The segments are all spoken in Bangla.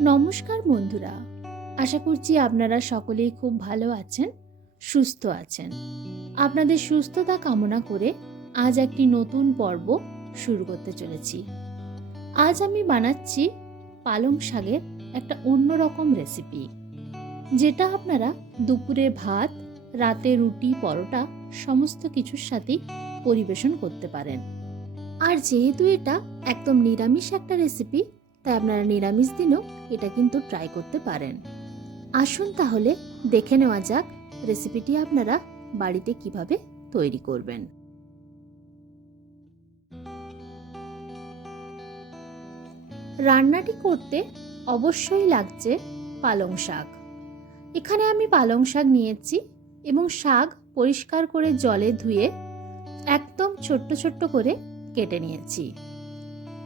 নমস্কার বন্ধুরা, আশা করছি আপনারা সকলেই খুব ভালো আছেন, সুস্থ আছেন। আপনাদের সুস্থতা কামনা করে আজ একটি নতুন পর্ব শুরু করতে চলেছি। আজ আমি বানাচ্ছি পালং শাকের একটা অন্যরকম রেসিপি যেটা আপনারা দুপুরে ভাত, রাতে রুটি, পরোটা, সমস্ত কিছুর সাথেই পরিবেশন করতে পারেন। আর যেহেতু এটা একদম নিরামিষ একটা রেসিপি তাই আপনারা নিরামিষ দিনও এটা কিন্তু ট্রাই করতে পারেন। আসুন তাহলে দেখে নেওয়া যাক রেসিপিটি আপনারা বাড়িতে কীভাবে তৈরি করবেন। রান্নাটি করতে অবশ্যই লাগছে পালং শাক। এখানে আমি পালং শাক নিয়েছি এবং শাক পরিষ্কার করে জলে ধুয়ে একদম ছোট্ট ছোট্ট করে কেটে নিয়েছি।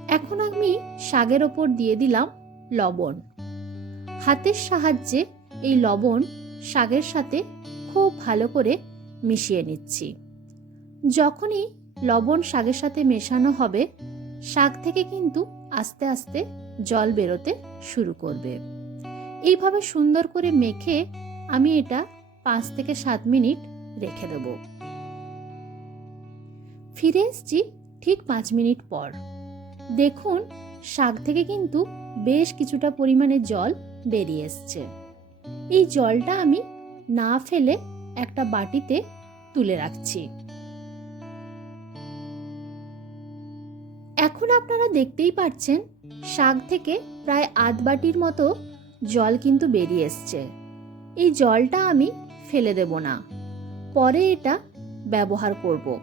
এখন আমি শাগের ওপর দিয়ে দিলাম লবণ। হাতের সাহায্যে এই লবণ শাগের সাথে খুব ভালো করে মিশিয়ে নিচ্ছি। যখনই লবণ শাকের সাথে মেশানো হবে, শাক থেকে কিন্তু আস্তে আস্তে জল বেরোতে শুরু করবে। এইভাবে সুন্দর করে মেখে আমি এটা পাঁচ থেকে সাত মিনিট রেখে দেব। ফিরে এসছি ঠিক পাঁচ মিনিট পর। দেখুন, শাক থেকে কিন্তু বেশ কিছুটা পরিমাণে জল বেরিয়ে এসছে। এই জলটা আমি না ফেলে একটা বাটিতে তুলে রাখছি। এখন আপনারা দেখতেই পাচ্ছেন শাক থেকে প্রায় আধ বাটির মতো জল কিন্তু বেরিয়ে এসছে। এই জলটা আমি ফেলে দেব না। পরে এটা ব্যবহার করব।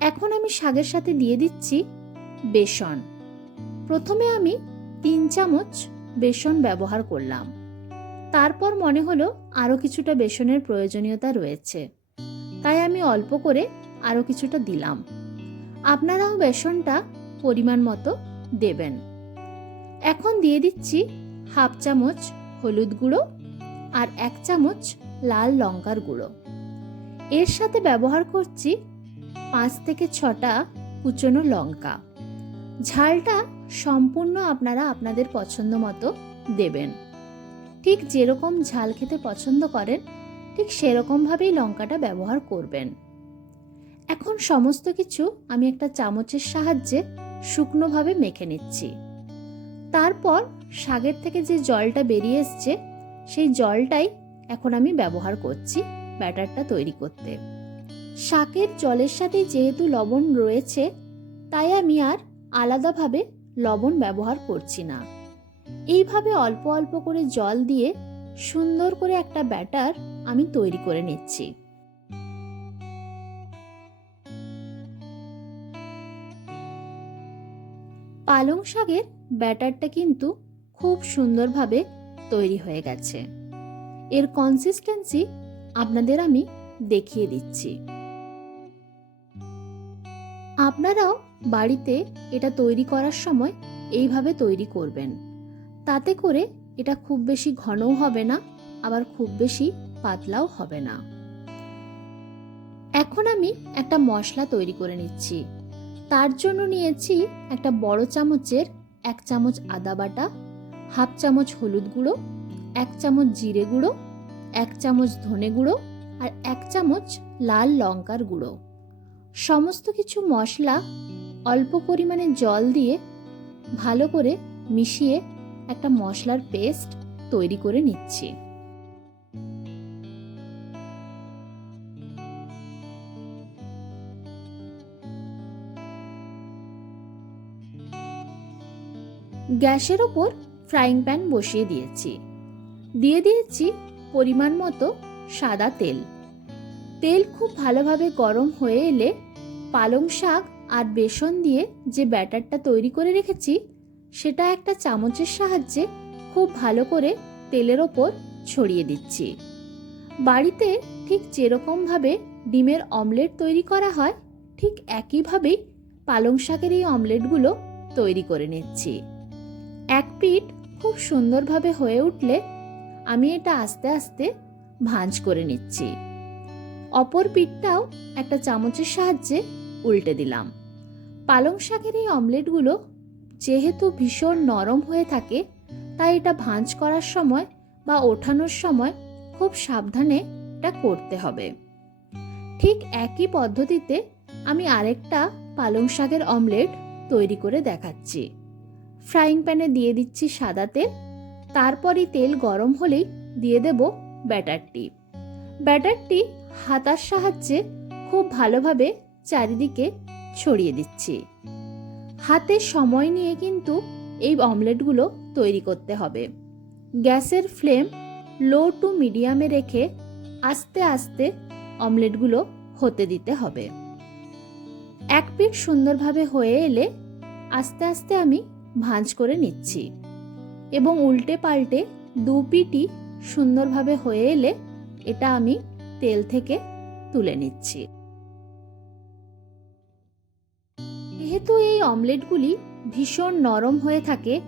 এখন আমি শাকের সাথে দিয়ে দিচ্ছি বেসন। প্রথমে আমি তিন চামচ বেসন ব্যবহার করলাম। তারপর মনে হলো আরও কিছুটা বেসনের প্রয়োজনীয়তা রয়েছে। তাই আমি অল্প করে আরও কিছুটা দিলাম। আপনারাও বেসনটা পরিমাণ মতো দেবেন। এখন দিয়ে দিচ্ছি হাফ চামচ হলুদ গুঁড়ো আর এক চামচ লাল লঙ্কার গুঁড়ো। এর সাথে ব্যবহার করছি পাঁচ থেকে ছটা কুচনো লঙ্কা। ঝালটা সম্পূর্ণ আপনারা আপনাদের পছন্দ মতো দেবেন। ঠিক যেরকম ঝাল খেতে পছন্দ করেন, ঠিক সেরকমভাবেই লঙ্কাটা ব্যবহার করবেন। এখন সমস্ত কিছু আমি একটা চামচের সাহায্যে শুকনোভাবে মেখে নিচ্ছি। তারপর শাকের থেকে যে জলটা বেরিয়ে এসছে, সেই জলটাই এখন আমি ব্যবহার করছি ব্যাটারটা তৈরি করতে। শাকের জলের সাথে যেহেতু লবণ রয়েছে, তাই আমি আর আলাদাভাবে লবণ ব্যবহার করছি না। এইভাবে অল্প অল্প করে জল দিয়ে সুন্দর করে একটা ব্যাটার আমি তৈরি করে নিচ্ছি। পালং শাকের ব্যাটারটা কিন্তু খুব সুন্দরভাবে তৈরি হয়ে গেছে। এর কনসিস্টেন্সি আপনাদের আমি দেখিয়ে দিচ্ছি। আপনারাও বাড়িতে এটা তৈরি করার সময় এইভাবে তৈরি করবেন। তাতে করে এটা খুব বেশি ঘনও হবে না, আবার খুব বেশি পাতলাও হবে না। এখন আমি একটা মশলা তৈরি করে নিচ্ছি। তার জন্য নিয়েছি একটা বড় চামচের এক চামচ আদা বাটা, হাফ চামচ হলুদ গুঁড়ো, এক চামচ জিরে গুঁড়ো, এক চামচ ধনে গুঁড়ো আর এক চামচ লাল লঙ্কার গুঁড়ো। সমস্ত কিছু মশলা অল্প পরিমাণে জল দিয়ে ভালো করে মিশিয়ে একটা মশলার পেস্ট তৈরি করে নিচ্ছি। গ্যাসের ওপর ফ্রাইং প্যান বসিয়ে দিয়েছি। দিয়ে দিয়েছি পরিমাণ মতো সাদা তেল। তেল খুব ভালোভাবে গরম হয়ে এলে পালং শাক আর বেসন দিয়ে যে ব্যাটারটা তৈরি করে রেখেছি, সেটা একটা চামচের সাহায্যে খুব ভালো করে তেলের ওপর ছড়িয়ে দিচ্ছি। বাড়িতে ঠিক যেরকমভাবে ডিমের অমলেট তৈরি করা হয়, ঠিক একইভাবেই পালং শাকের এই অমলেটগুলো তৈরি করে নিচ্ছি। এক পিঠ খুব সুন্দরভাবে হয়ে উঠলে আমি এটা আস্তে আস্তে ভাঁজ করে নিচ্ছি। অপর পিঠটাও একটা চামচের সাহায্যে উল্টে দিলাম। পালং শাকের এই অমলেটগুলো যেহেতু ভীষণ নরম হয়ে থাকে, তাই এটা ভাঁজ করার সময় বা ওঠানোর সময় খুব সাবধানে এটা করতে হবে। ঠিক একই পদ্ধতিতে আমি আরেকটা পালং শাকের অমলেট তৈরি করে দেখাচ্ছি। ফ্রাইং প্যানে দিয়ে দিচ্ছি সাদা তেল, তারপরই তেল গরম হলেই দিয়ে দেব ব্যাটারটি। ব্যাটারটি হাতার সাহায্যে খুব ভালোভাবে চারিদিকে ছড়িয়ে দিচ্ছি। হাতে সময় নিয়ে কিন্তু এই অমলেটগুলো তৈরি করতে হবে। গ্যাসের ফ্লেম লো টু মিডিয়ামে রেখে আস্তে আস্তে অমলেটগুলো হতে দিতে হবে। এক পিঠ সুন্দরভাবে হয়ে এলে আস্তে আস্তে আমি ভাঁজ করে নিচ্ছি এবং উল্টে পাল্টে দু পিঠই সুন্দরভাবে হয়ে এলে এটা আমি তেল থেকে তুলে নিচ্ছি। যেহেতু এই অমলেটগুলি ভীষণ নরম হয়ে থাকে,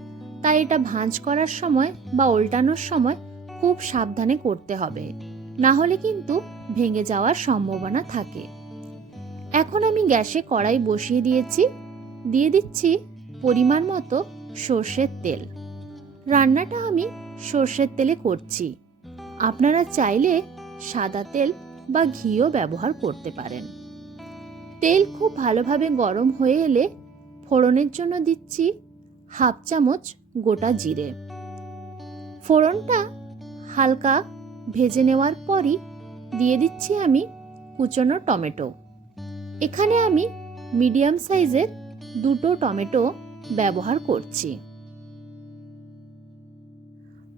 তাই এটা ভাঁজ করার সময় বা উল্টানোর সময় খুব সাবধানে করতে হবে। না হলে কিন্তু ভেঙে যাওয়ার সম্ভাবনা থাকে। এখন আমি গ্যাসে কড়াই বসিয়ে দিয়েছি। দিয়ে দিচ্ছি পরিমাণ মতো সর্ষের তেল। রান্নাটা আমি সর্ষের তেলে করছি। আপনারা চাইলে সাদা তেল বা ঘিও ব্যবহার করতে পারেন। তেল খুব ভালোভাবে গরম হয়ে এলে ফোড়নের জন্য দিচ্ছি হাফ চামচ গোটা জিরে। ফোড়নটা হালকা ভেজে নেওয়ার পরই দিয়ে দিচ্ছি আমি কুচনো টমেটো। এখানে আমি মিডিয়াম সাইজের দুটো টমেটো ব্যবহার করছি।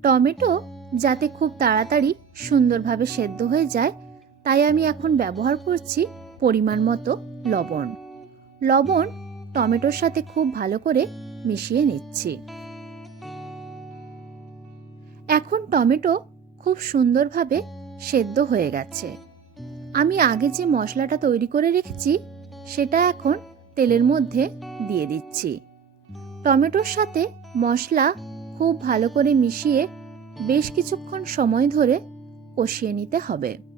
টমেটো যাতে খুব তাড়াতাড়ি সুন্দরভাবে সেদ্ধ হয়ে যায়, তাই আমি এখন ব্যবহার করছি পরিমাণ মতো লবণ। লবণ টমেটোর সাথে খুব ভালো করে মিশিয়ে নিচ্ছি। এখন টমেটো খুব সুন্দরভাবে সেদ্ধ হয়ে গেছে। আমি আগে যে মশলাটা তৈরি করে রেখেছি, সেটা এখন তেলের মধ্যে দিয়ে দিচ্ছি। টমেটোর সাথে মশলা খুব ভালো করে মিশিয়ে বেশ কিছুক্ষণ সময় ধরে কষিয়ে নিতে হবে।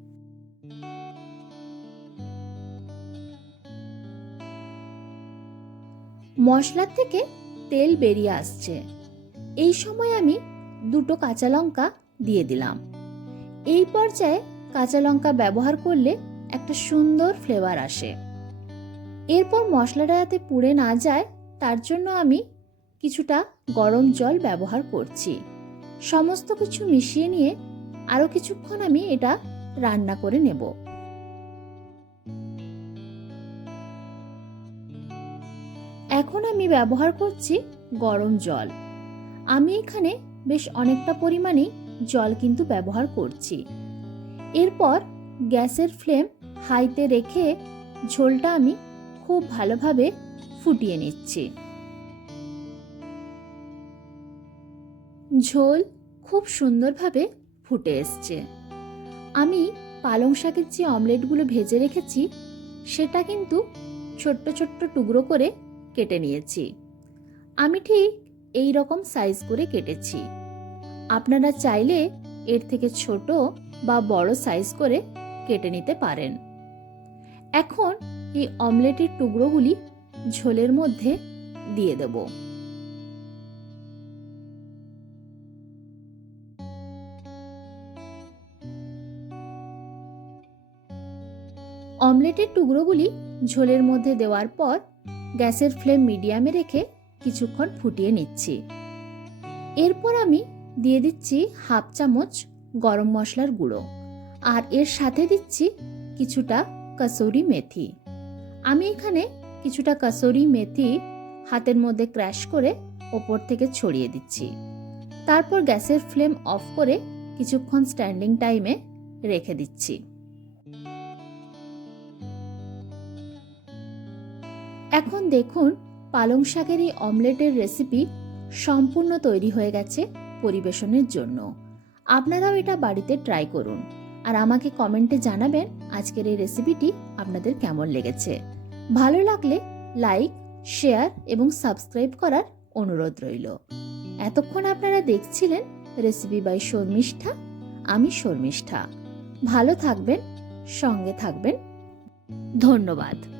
মশলার থেকে তেল বেরিয়ে আসছে। এই সময় আমি দুটো কাঁচা লঙ্কা দিয়ে দিলাম। এই পর্যায়ে কাঁচা লঙ্কা ব্যবহার করলে একটা সুন্দর ফ্লেভার আসে। এরপর মশলাটা যাতে পুড়ে না যায়, তার জন্য আমি কিছুটা গরম জল ব্যবহার করছি। সমস্ত কিছু মিশিয়ে নিয়ে আরও কিছুক্ষণ আমি এটা রান্না করে নেব। এখন আমি ব্যবহার করছি গরম জল। আমি এখানে বেশ অনেকটা পরিমাণেই জল কিন্তু ব্যবহার করছি। এরপর গ্যাসের ফ্লেম হাইতে রেখে ঝোলটা আমি খুব ভালোভাবে ফুটিয়ে নিচ্ছি। ঝোল খুব সুন্দরভাবে ফুটে এসছে। আমি পালং শাকের যে অমলেটগুলো ভেজে রেখেছি, সেটা কিন্তু ছোট্ট ছোট্ট টুকরো করে কেটে নিয়েছি। আমি ঠিক এই রকম সাইজ করে কেটেছি। আপনারা চাইলে এর থেকে ছোট বা বড় সাইজ করে কেটে নিতে পারেন। এখন এই অমলেটের টুকরোগুলি ঝোলের মধ্যে দিয়ে দেব। অমলেটের টুকরোগুলি ঝোলের মধ্যে দেওয়ার পর গ্যাসের ফ্লেম মিডিয়ামে রেখে কিছুক্ষণ ফুটিয়ে নিচ্ছি। এরপর আমি দিয়ে দিচ্ছি হাফ চামচ গরম মশলার গুঁড়ো আর এর সাথে দিচ্ছি কিছুটা কাসুরি মেথি। আমি এখানে কিছুটা কাসুরি মেথি হাতের মধ্যে ক্র্যাশ করে ওপর থেকে ছড়িয়ে দিচ্ছি। তারপর গ্যাসের ফ্লেম অফ করে কিছুক্ষণ স্ট্যান্ডিং টাইমে রেখে দিচ্ছি। এখন দেখুন পালং শাকের এই অমলেটের রেসিপি সম্পূর্ণ তৈরি হয়ে গেছে পরিবেশনের জন্য। আপনারাও এটা বাড়িতে ট্রাই করুন। আর আমাকে কমেন্টে জানাবেন আজকের এই রেসিপিটি আপনাদের কেমন লেগেছে। ভালো লাগলে লাইক শেয়ার এবং সাবস্ক্রাইব করার অনুরোধ রইল। এতক্ষণ আপনারা দেখছিলেন রেসিপি বাই শর্মিষ্ঠা, আমি শর্মিষ্ঠা। ভালো থাকবেন, সঙ্গে থাকবেন। ধন্যবাদ।